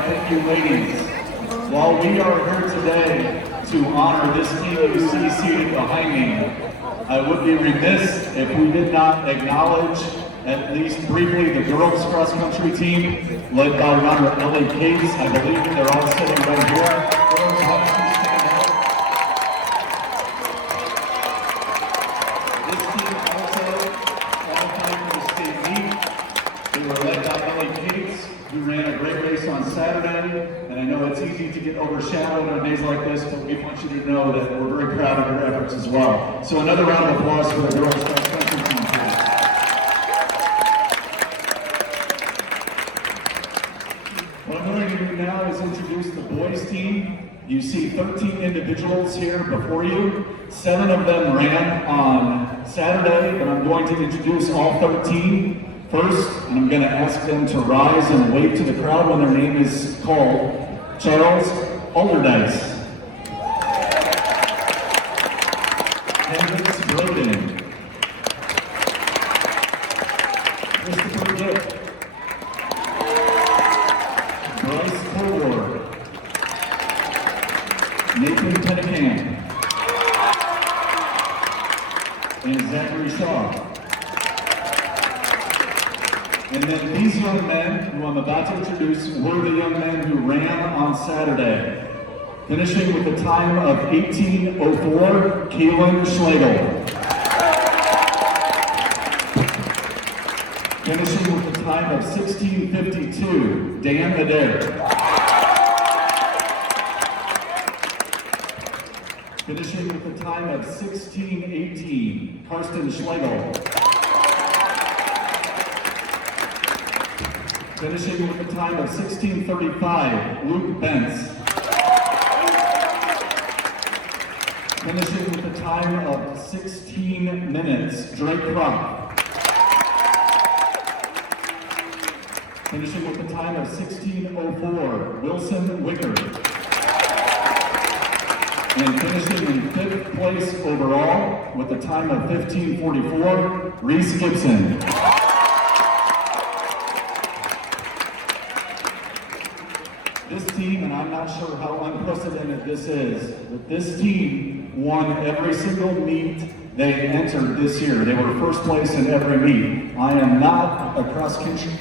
right, thank you, ladies. While we are here today to honor this team you see seated behind me, I would be remiss if we did not acknowledge, at least briefly, the girls cross country team led by runner Ellie Cates. I believe they're all sitting right here. This team also qualified for the state meet. They were led by Ellie Cates, who ran a great race on Saturday. And I know it's easy to get overshadowed on days like this, but we want you to know that we're very proud of your efforts as well. So another round of applause for the girls cross country team. What I'm going to do now is introduce the boys team. You see 13 individuals here before you. 7 of them ran on Saturday, but I'm going to introduce all 13 first, and I'm going to ask them to rise and wave to the crowd when their name is called. Charles Alderdice. Hendrix Broden. Christopher Gipp. Bryce Colward. Nathan Pettican. And Zachary Shaw. And then these young men, who I'm about to introduce, were the young men who ran on Saturday. Finishing with a time of 18:04, Keelan Schlegel. Finishing with a time of 16:52, Dan Adair. Finishing with a time of 16:18, Karsten Schlegel. Finishing with a time of 16:35, Luke Bentz. Finishing with a time of 16 minutes, Drake Crump. Finishing with a time of 16:04, Wilson Wicker. And finishing in 5th place overall with a time of 15:44, Reese Gibson. This team, and I'm not sure how unprecedented this is, but this team won every single meet they entered this year. They were first place in every meet. I am not a cross-country,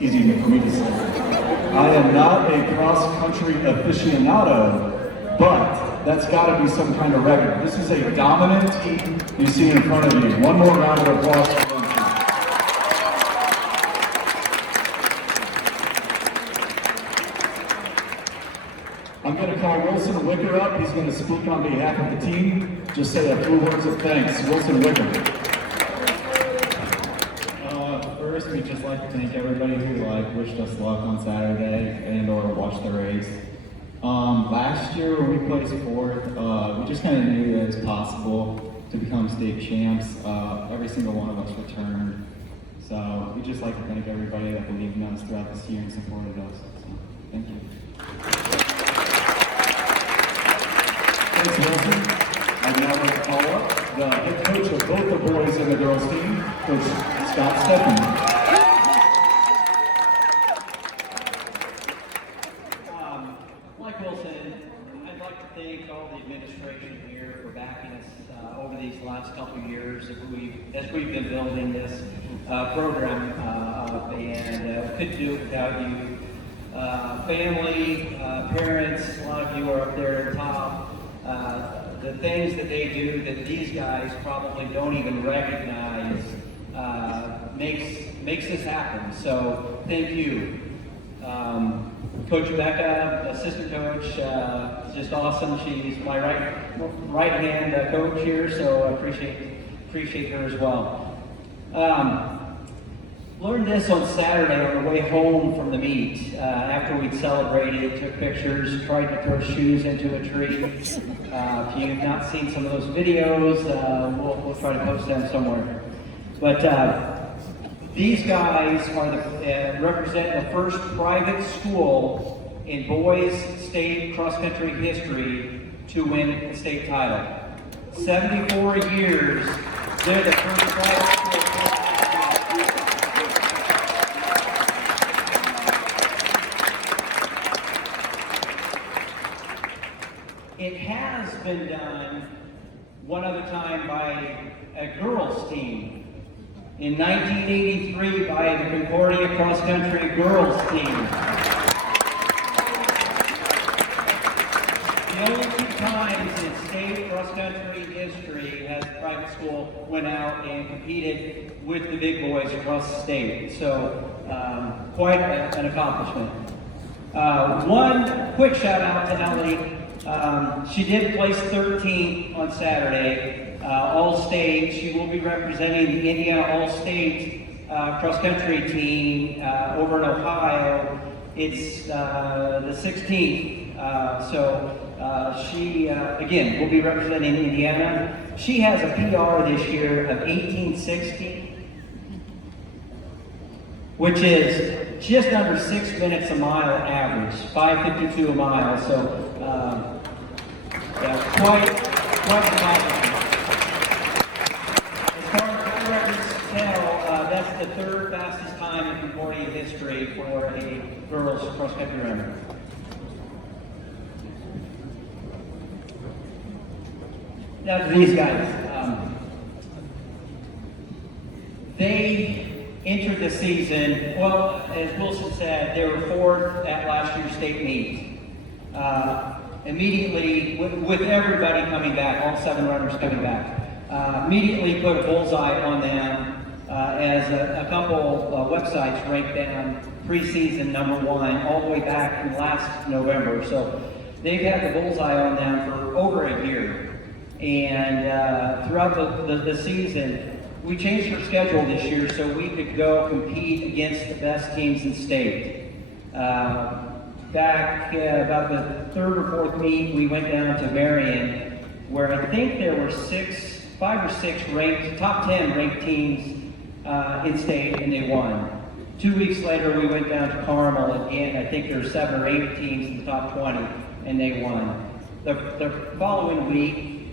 easy for me to say. I am not a cross-country aficionado, but that's got to be some kind of record. This is a dominant team you see in front of you. One more round of applause for them. I'm going to call Wilson Wicker up. He's going to speak on behalf of the team. Just say a few words of thanks. Wilson Wicker. First, we'd just like to thank everybody who wished us luck on Saturday and or watched the race. Last year when we placed 4th, we just kind of knew that it's possible to become state champs. Every single one of us returned. So we'd just like to thank everybody that believed in us throughout this year and supported us. So, thank you. Thanks, Wilson. I'd now like to call up the head coach of both the boys and the girls team, Coach Scott Steffen. Like Wilson, I'd like to thank all the administration here for backing us over these last couple of years as we've been building this program up, and couldn't do it without you. Family, parents, a lot of you are up there at the top. The things that they do that these guys probably don't even recognize makes this happen. So thank you. Coach Becca, assistant coach, just awesome. She's my right hand coach here, so I appreciate her as well. Learned this on Saturday on the way home from the meet. After we'd celebrated, took pictures, tried to throw shoes into a tree. If you've not seen some of those videos, we'll try to post them somewhere. But these guys are represent the first private school in boys state cross-country history to win the state title. 74 years, they're the first private school. been done one other time by a girls team. In 1983 by the Concordia Cross Country girls team. The only two times in state cross country history has private school went out and competed with the big boys across the state. So quite an accomplishment. One quick shout out to Ellie. She did place 13th on Saturday. All-state. She will be representing the Indiana All-State cross-country team over in Ohio. It's the 16th. So she, again, will be representing Indiana. She has a PR this year of 18:60, which is just under 6 minutes a mile average, 5:52 a mile. So, yeah, quite an accomplishment. That's the third fastest time in Concordia history for a girls cross-country runner. Now to these guys. They entered the season, well, as Wilson said, they were fourth at last year's state meet. Immediately, with everybody coming back, all 7 runners coming back, immediately put a bullseye on them. As a couple websites ranked them preseason #1 all the way back from last November. So they've had the bullseye on them for over a year. And throughout the season, we changed our schedule this year so we could go compete against the best teams in state. Back about the 3rd or 4th meet, we went down to Marion, where I think there were 5 or 6 ranked, top 10 ranked teams in state, and they won. 2 weeks later, we went down to Carmel again. I think there were 7 or 8 teams in the top 20, and they won. The following week,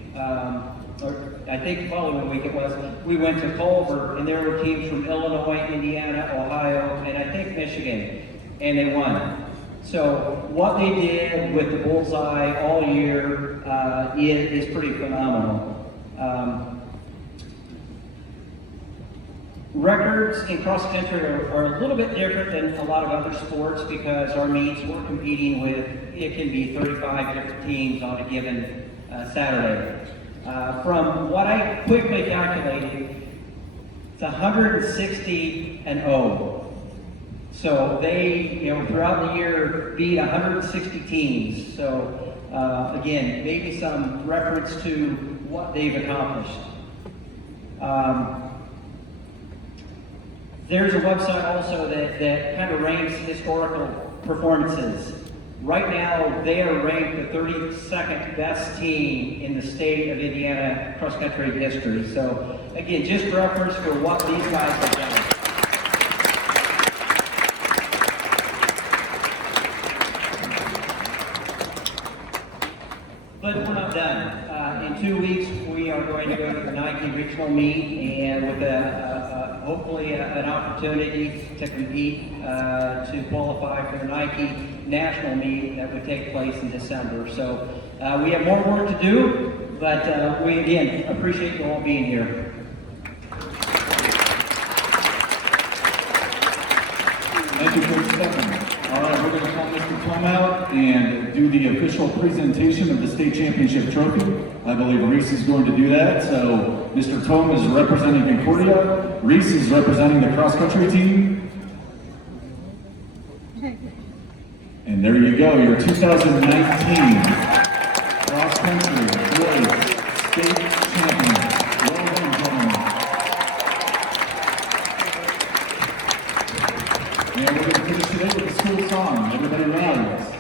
or I think the following week it was, we went to Culver, and there were teams from Illinois, Indiana, Ohio, and I think Michigan, and they won. So what they did with the bullseye all year is pretty phenomenal. Records in cross country are a little bit different than a lot of other sports because our meets we're competing with, it can be 35 different teams on a given Saturday. From what I quickly calculated, it's 160-0. So they, throughout the year beat 160 teams. So again, maybe some reference to what they've accomplished. There's a website also that kind of ranks historical performances. Right now, they are ranked the 32nd best team in the state of Indiana cross-country history. So, again, just reference for what these guys have done. But we're not done. In 2 weeks, we are going to go to the Nike Regional Meet, and with hopefully an opportunity to compete to qualify for the Nike National Meet that would take place in December. So we have more work to do, but we again appreciate you all being here. Thank you, Coach Stephan. All right, we're going to call Mr. Plum out and do the official presentation of the state championship trophy. I believe Reese is going to do that. So Mr. Tom is representing Concordia. Reese is representing the cross-country team. And there you go, your 2019 cross-country boys state champion. Well done, gentlemen. And we're going to finish today with the school song. Everybody rise.